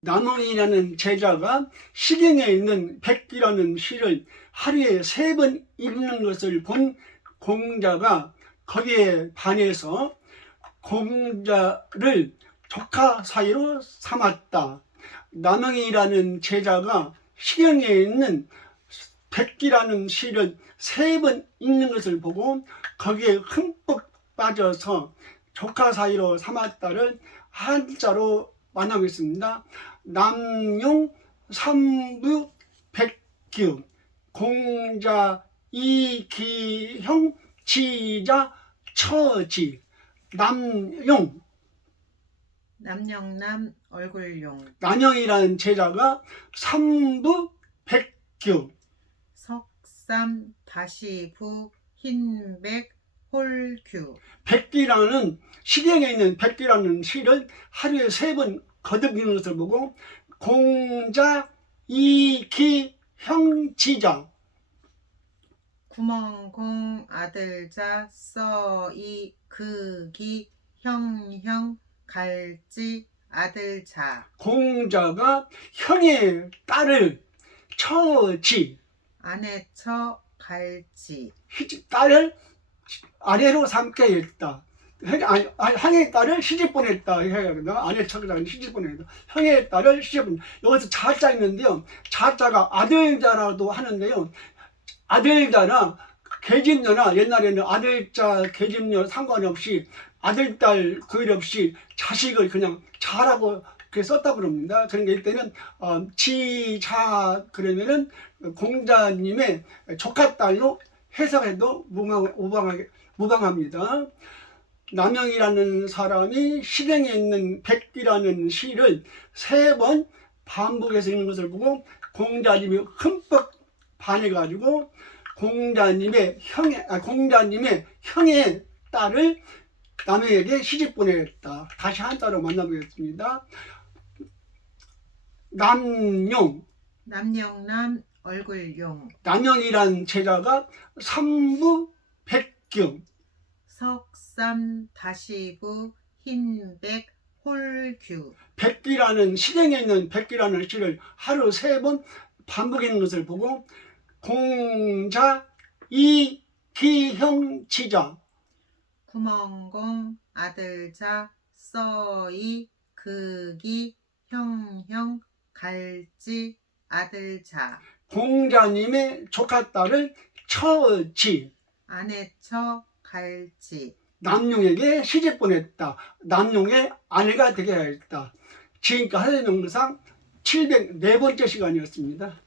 남홍이라는 제자가 시경에 있는 백기라는 시를 하루에 세 번 읽는 것을 본 공자가 거기에 반해서 공자를 조카 사이로 삼았다. 남홍이라는 제자가 시경에 있는 백기라는 시를 세 번 읽는 것을 보고 거기에 흠뻑 빠져서 조카 사이로 삼았다를 한자로 만나고 있습니다. 남용 삼부 백규 공자 이기형 지자 처지 남용. 남영남 얼굴용. 남영이라는 제자가 삼부 백규 석삼 다시 부 흰백 홀규. 백기라는 시경에 있는 백기라는 시를 하루에 세 번 거듭이는 것을 보고 공자 이기형 지자 구멍공 아들자 써이 극이 형형 갈지 아들자. 공자가 형의 딸을 처지. 아내 처 갈지. 시집 딸을 아내로 삼게 했다. 형- 아니, 아니, 형의 딸을 시집 보냈다 해야 되나? 아내 척을 시집 보냈다. 형의 딸을 시집 보냈다. 여기서 자자 있는데요. 자자가 아들자라도 하는데요. 아들자나 계집녀나 옛날에는 아들자 계집녀 상관없이 아들 딸 그일 없이 자식을 그냥 자라고 그렇게 썼다 그럽니다. 그러니까 이때는 어, 지자 그러면은 공자님의 조카 딸로 해석해도 무방, 무방하게, 무방합니다. 남영이라는 사람이 실행에 있는 백기라는 시를 세 번 반복해서 읽는 것을 보고 공자님이 흠뻑 반해가지고 공자님의 형의 아, 공자님의 형의 딸을 남에게 시집 보냈다. 다시 한자로 만나보겠습니다. 남용 남영남 얼굴용 남영이란 제자가 삼부 백경 석삼 다시부 흰백 홀규. 백기라는 실행에 있는 백기라는 시를 하루 세 번 반복하는 것을 보고 공자 이기형 지자. 구멍공 아들자 써이 극이 형형 갈지 아들자. 공자님의 조카 딸을 처지 아내처 갈지 남용에게 시집 보냈다. 남용의 아내가 되게 하였다. 지금까지 하는 영상 704번째 시간이었습니다.